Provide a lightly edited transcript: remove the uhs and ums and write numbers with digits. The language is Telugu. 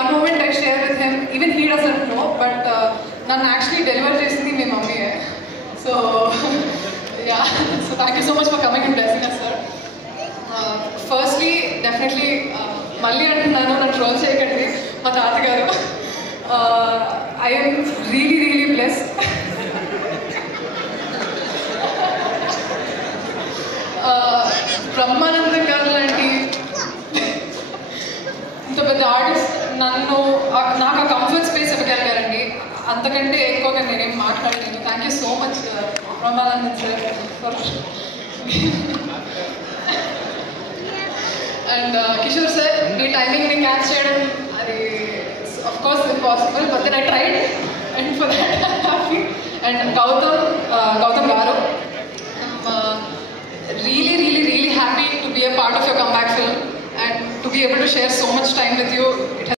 one moment I share with him, even he doesn't know, but none actually deliver chesindi my mummy hai. So yeah, so thank you so much for coming and blessing us, sir. Firstly, definitely malli antunnanu na troll cheyakandi ma taata garu. I am really blessed. Brahmanandam గారు లాంటి ఇంత పెద్ద ఆర్టిస్ట్ నన్ను నాకు ఆ కంఫర్ట్ స్పేస్ ఇవ్వగలిగారండి. అంతకంటే ఎక్కువగా నేనేం మాట్లాడలేను. Thank you so much Brahmanandam sir for and Kishore sir మీ టైమింగ్ని క్యాచ్ చేయడం అది of course impossible, but then I tried and for that happy. And Gautam garu, really happy to be a part of your comeback film and to be able to share so much time with you.